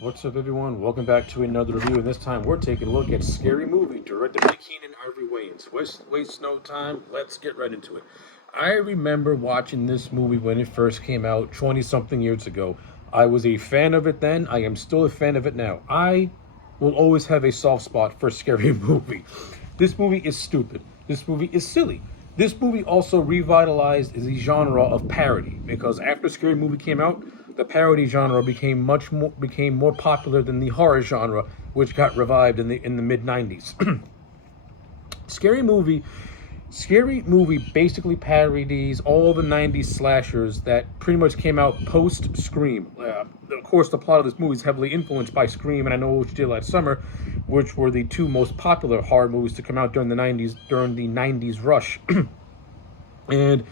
What's up, everyone? Welcome back to another review, and this time we're taking a look at Scary Movie, directed by Keenan Ivory Wayans. Waste no time, let's get right into it. I remember watching this movie when it first came out 20-something years ago. I was a fan of it then, I am still a fan of it now. I will always have a soft spot for Scary Movie. This movie is stupid. This movie is silly. This movie also revitalized the genre of parody because after Scary Movie came out, the parody genre became more popular than the horror genre, which got revived in the mid '90s. Scary Movie, Scary Movie basically parodies all the '90s slashers that pretty much came out post Scream. Of course, the plot of this movie is heavily influenced by Scream and I Know What You Did Last Summer, which were the two most popular horror movies to come out during the '90s rush. And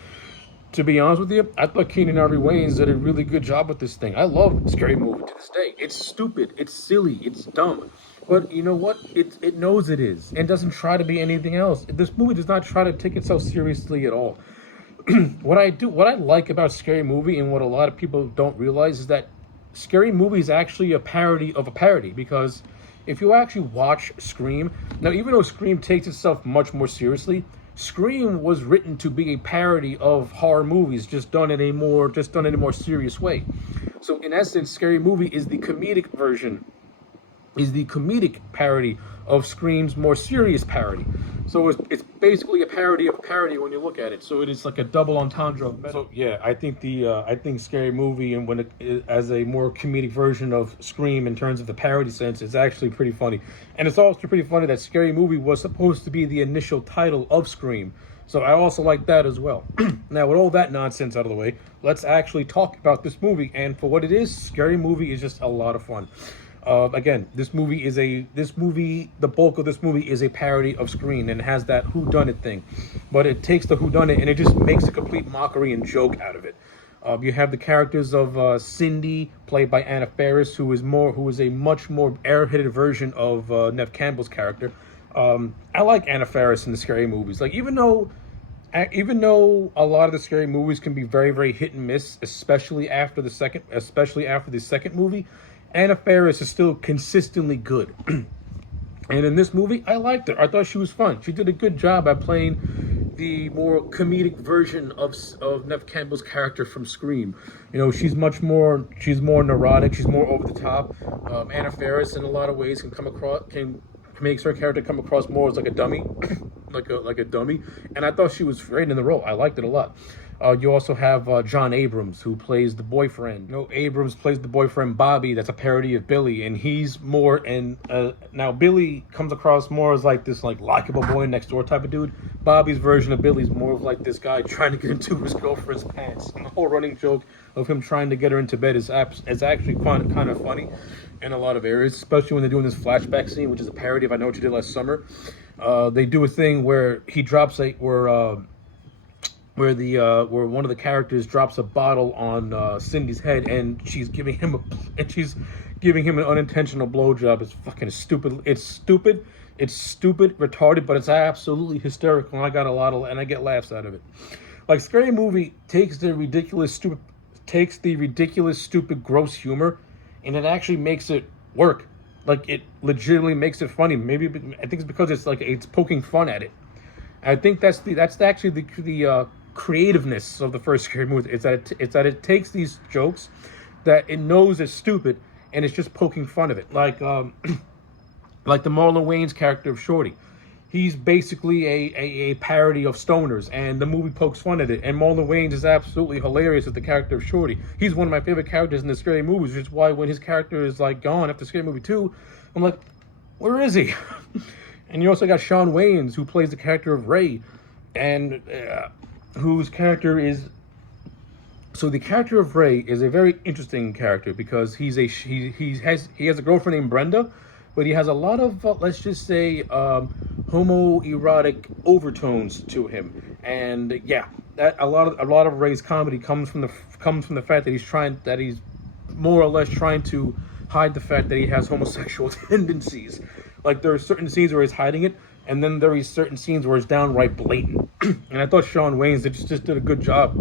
to be honest with you, I thought Keenan Ivory Wayans did a really good job with this thing. I love Scary Movie to this day. It's stupid, it's silly, it's dumb. But you know what? It knows it is and doesn't try to be anything else. This movie does not try to take itself seriously at all. What I like about Scary Movie and what a lot of people don't realize is that Scary Movie is actually a parody of a parody, because if you actually watch Scream, now even though Scream takes itself much more seriously, Scream was written to be a parody of horror movies, just done in a more serious way. So in essence, Scary Movie is the comedic parody of Scream's more serious parody. So it's basically a parody of a parody when you look at it. So it is like a double entendre of meta. So yeah, I think Scary Movie, and as a more comedic version of Scream in terms of the parody sense, is actually pretty funny. And it's also pretty funny that Scary Movie was supposed to be the initial title of Scream. So I also like that as well. Now, with all that nonsense out of the way, let's actually talk about this movie. And for what it is, Scary Movie is just a lot of fun. Again, the bulk of this movie is a parody of Scream and has that whodunit thing, but it takes the whodunit and it just makes a complete mockery and joke out of it. You have the characters of Cindy, played by Anna Faris, who is a much more airheaded version of Neve Campbell's character. I like Anna Faris in the Scary Movies. Like even though a lot of the Scary Movies can be very, very hit and miss, especially after the second movie, Anna Faris is still consistently good. And in this movie, I liked her. I thought she was fun. She did a good job at playing the more comedic version of Neve Campbell's character from Scream. You know, she's more neurotic. She's more over the top. Anna Faris, in a lot of ways, makes her character come across more as like a dummy, like a dummy. And I thought she was great in the role. I liked it a lot. You also have John Abrams, who plays the boyfriend. You know, Abrams plays the boyfriend Bobby. That's a parody of Billy, and he's more. And now Billy comes across more as like this likable boy next door type of dude. Bobby's version of Billy's more of like this guy trying to get into his girlfriend's pants. And the whole running joke of him trying to get her into bed is actually kind of funny in a lot of areas, especially when they're doing this flashback scene, which is a parody of I Know What You Did Last Summer. They do a thing where where one of the characters drops a bottle on Cindy's head, and she's giving him an unintentional blowjob. It's fucking stupid. It's stupid, retarded, but it's absolutely hysterical, and I get laughs out of it. Like, Scary Movie takes the ridiculous, stupid, gross humor, and it actually makes it work. Like, it legitimately makes it funny. Maybe I think it's because it's poking fun at it. I think that's actually the creativeness of the first Scary Movie. It's that it takes these jokes that it knows is stupid and it's just poking fun of it. Like like the Marlon Wayans character of Shorty. He's basically a parody of stoners, and the movie pokes fun at it. And Marlon Wayans is absolutely hilarious as the character of Shorty. He's one of my favorite characters in the Scary Movies, which is why when his character is gone after Scary Movie 2, I'm like, where is he? And you also got Shawn Wayans, who plays the character of Ray, and whose character is... So the character of Ray is a very interesting character because he has a girlfriend named Brenda, but he has a lot of let's just say homoerotic overtones to him, and yeah, that a lot of Ray's comedy comes from the fact that he's more or less trying to hide the fact that he has homosexual tendencies. Like, there are certain scenes where he's hiding it, and then there are certain scenes where it's downright blatant. And I thought Shawn Wayans just did a good job.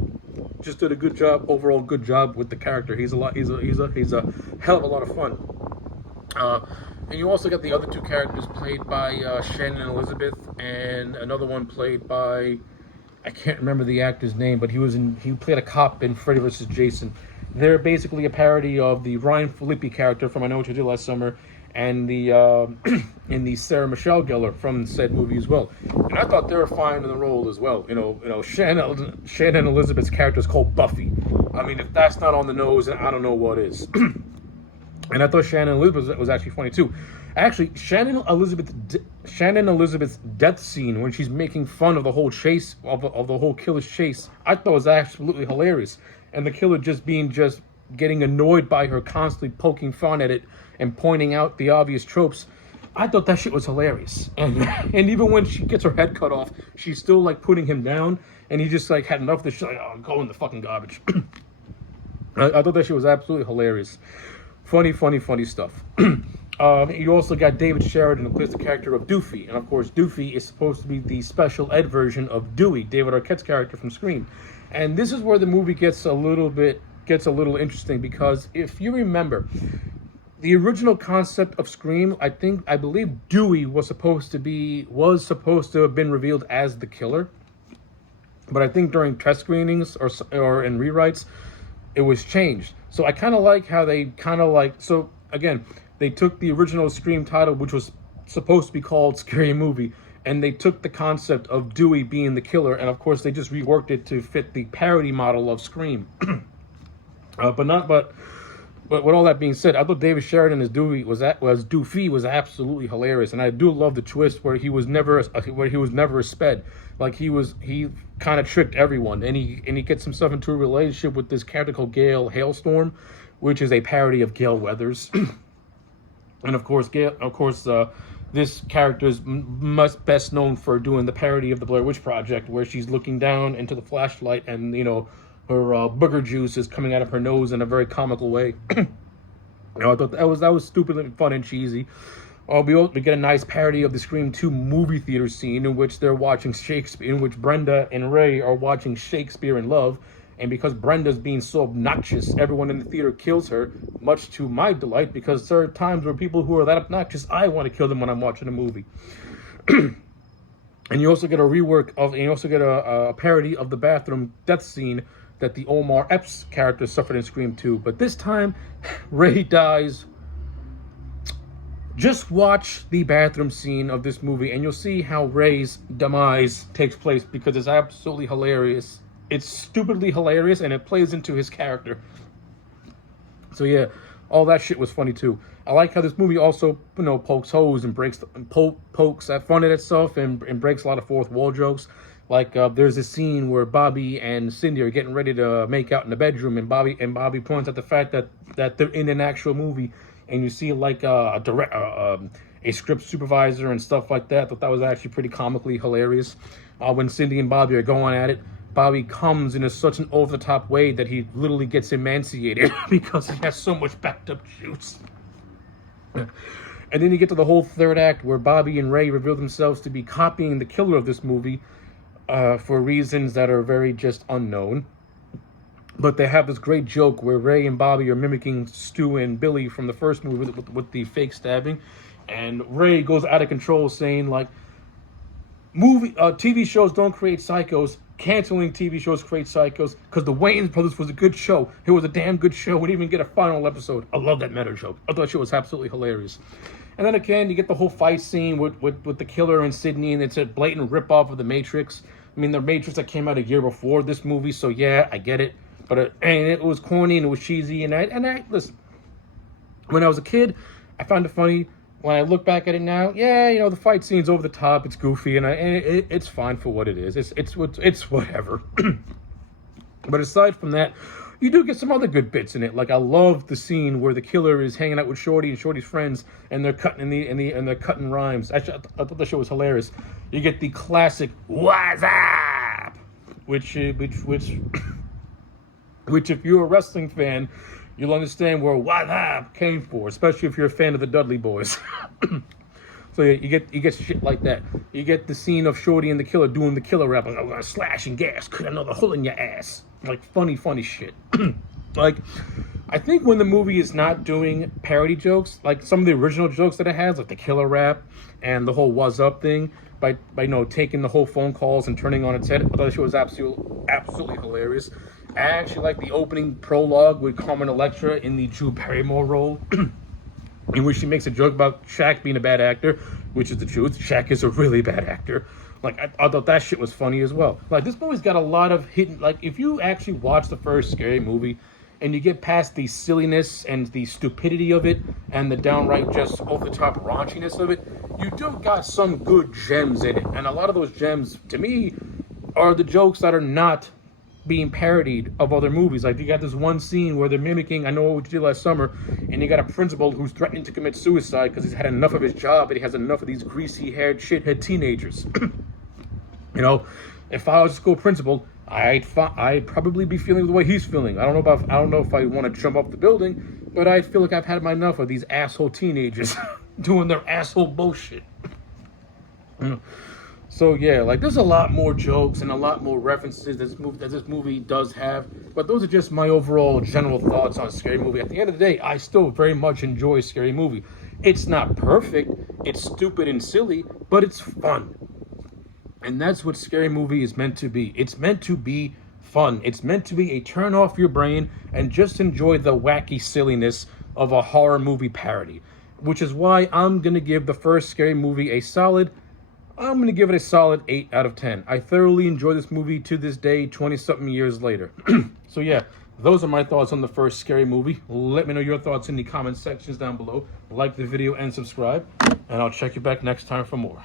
Overall good job with the character. He's a hell of a lot of fun. Uh, and you also got the other two characters played by Shannon Elizabeth, and another one played by, I can't remember the actor's name, but he played a cop in Freddy vs. Jason. They're basically a parody of the Ryan Phillippe character from I Know What You Did Last Summer, and the in the Sarah Michelle Gellar from said movie as well. And I thought they were fine in the role as well. Shannon Elizabeth's character is called Buffy. I mean, if that's not on the nose, then I don't know what is. And I thought Shannon Elizabeth was actually funny too. Actually, Shannon Elizabeth's death scene when she's making fun of the whole chase of the whole killer's chase, I thought was absolutely hilarious. And the killer just getting annoyed by her constantly poking fun at it and pointing out the obvious tropes. I thought that shit was hilarious. And and even when she gets her head cut off, she's still like putting him down, and he just like had enough of this shit. Like, oh, go in the fucking garbage. I thought that shit was absolutely hilarious. Funny stuff. You also got David Sheridan, who plays the character of Doofy, and of course Doofy is supposed to be the special ed version of Dewey, David Arquette's character from Scream. And this is where the movie gets a little interesting, because if you remember, the original concept of Scream, I believe Dewey was supposed to have been revealed as the killer, but I think during test screenings or in rewrites, it was changed. So I kind of like how they so again, they took the original Scream title, which was supposed to be called Scary Movie, and they took the concept of Dewey being the killer, and of course they just reworked it to fit the parody model of Scream. But with all that being said, I thought David Sheridan as Doofy was absolutely hilarious, and I do love the twist where he was never a sped. Like he kind of tricked everyone, and he gets himself into a relationship with this character called Gale Hailstorm, which is a parody of Gale Weathers. And of course, this character is best known for doing the parody of the Blair Witch Project, where she's looking down into the flashlight, and her booger juice is coming out of her nose in a very comical way. I thought that was stupid and fun and cheesy. We get a nice parody of the Scream 2 movie theater scene in which they're watching Shakespeare, in which Brenda and Ray are watching Shakespeare in Love, and because Brenda's being so obnoxious, everyone in the theater kills her, much to my delight, because there are times where people who are that obnoxious, I want to kill them when I'm watching a movie. And you also get a parody of the bathroom death scene that the Omar Epps character suffered in Scream 2. But this time, Ray dies. Just watch the bathroom scene of this movie, and you'll see how Ray's demise takes place, because it's absolutely hilarious. It's stupidly hilarious, and it plays into his character. So yeah, all that shit was funny too. I like how this movie also, pokes holes and pokes at fun at itself and breaks a lot of fourth wall jokes. Like there's a scene where Bobby and Cindy are getting ready to make out in the bedroom, and Bobby points at the fact that they're in an actual movie, and you see like a script supervisor and stuff like that. I thought that was actually pretty comically hilarious. When Cindy and Bobby are going at it, Bobby comes in such an over-the-top way that he literally gets emaciated because he has so much backed-up juice. And then you get to the whole third act where Bobby and Ray reveal themselves to be copying the killer of this movie for reasons that are very just unknown. But they have this great joke where Ray and Bobby are mimicking Stu and Billy from the first movie with the fake stabbing. And Ray goes out of control saying, like, TV shows don't create psychos. Canceling TV shows create psychos, because the Wayans Brothers was a good show. It was a damn good show. We didn't even get a final episode. I love that meta joke. I thought that shit was absolutely hilarious. And then again, you get the whole fight scene with the killer and Sydney, and it's a blatant ripoff of The Matrix. I mean, The Matrix that came out a year before this movie, so yeah, I get it. But it was corny and it was cheesy, and I listen. When I was a kid, I found it funny. When I look back at it now, yeah, the fight scene's over the top, it's goofy, and it's fine for what it is. It's whatever. But aside from that, you do get some other good bits in it. Like I love the scene where the killer is hanging out with Shorty and Shorty's friends, and they're cutting and they're cutting rhymes. Actually, I thought the show was hilarious. You get the classic "What's up," which if you're a wrestling fan, you'll understand where "What up" came for, especially if you're a fan of the Dudley Boys. So yeah, you get shit like that. You get the scene of Shorty and the killer doing the killer rap, like, I'm gonna slash and gas, cut another hole in your ass. Like funny shit. Like I think when the movie is not doing parody jokes, like some of the original jokes that it has, like the killer rap and the whole "was up" thing, by taking the whole phone calls and turning on its head, I thought that shit was absolutely hilarious. I actually like the opening prologue with Carmen Electra in the Drew Barrymore role, in which she makes a joke about Shaq being a bad actor, which is the truth. Shaq is a really bad actor. Like, I thought that shit was funny as well. Like, this movie's got a lot of hidden... Like, if you actually watch the first Scary Movie and you get past the silliness and the stupidity of it and the downright just over-the-top raunchiness of it, you do got some good gems in it. And a lot of those gems, to me, are the jokes that are not being parodied of other movies. Like, you got this one scene where they're mimicking I Know What You Did Last Summer, and you got a principal who's threatening to commit suicide because he's had enough of his job and he has enough of these greasy-haired, shithead teenagers. You know, if I was a school principal, I'd probably be feeling the way he's feeling. I don't know if I want to jump off the building, but I feel like I've had enough of these asshole teenagers doing their asshole bullshit. So yeah, like, there's a lot more jokes and a lot more references that this movie does have, but those are just my overall general thoughts on Scary Movie. At the end of the day, I still very much enjoy Scary Movie. It's not perfect, it's stupid and silly, but it's fun. And that's what Scary Movie is meant to be. It's meant to be fun. It's meant to be a turn off your brain and just enjoy the wacky silliness of a horror movie parody. Which is why I'm going to give the first Scary Movie a solid 8 out of 10. I thoroughly enjoy this movie to this day, 20-something years later. So yeah, those are my thoughts on the first Scary Movie. Let me know your thoughts in the comment sections down below. Like the video and subscribe. And I'll check you back next time for more.